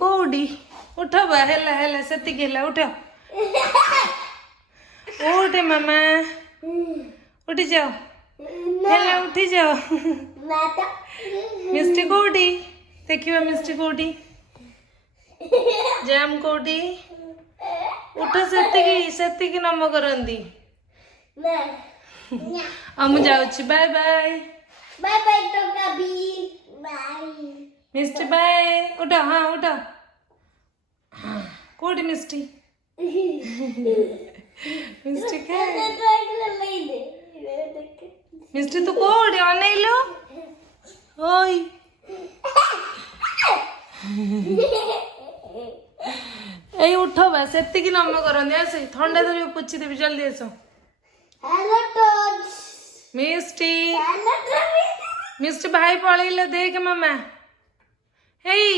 कोडी उठ हेला हेला सेति गेला उठ उठ मामा उठी जाओ हेला उठी जाओ मिस्टी कोडी देखिए मिस्टी कोडी जाम कोडी उठ सेति नम करंदी हम जाउची बाय बाय बाय बाय तो कभी बाय मिस्टी बाय उठ हाँ उठ कोडी मिस्टी मिस्टी क्या मिस्टी तू कोडी अनेलो ओय ए उठ बा सेति नम करंदी आसे ठंडा धरि पुछि देबी जल्दी आसो हेलो टॉड्स मिस्टी हेलो टॉड्स मिस्टी भाई पळैले देख मामा हेई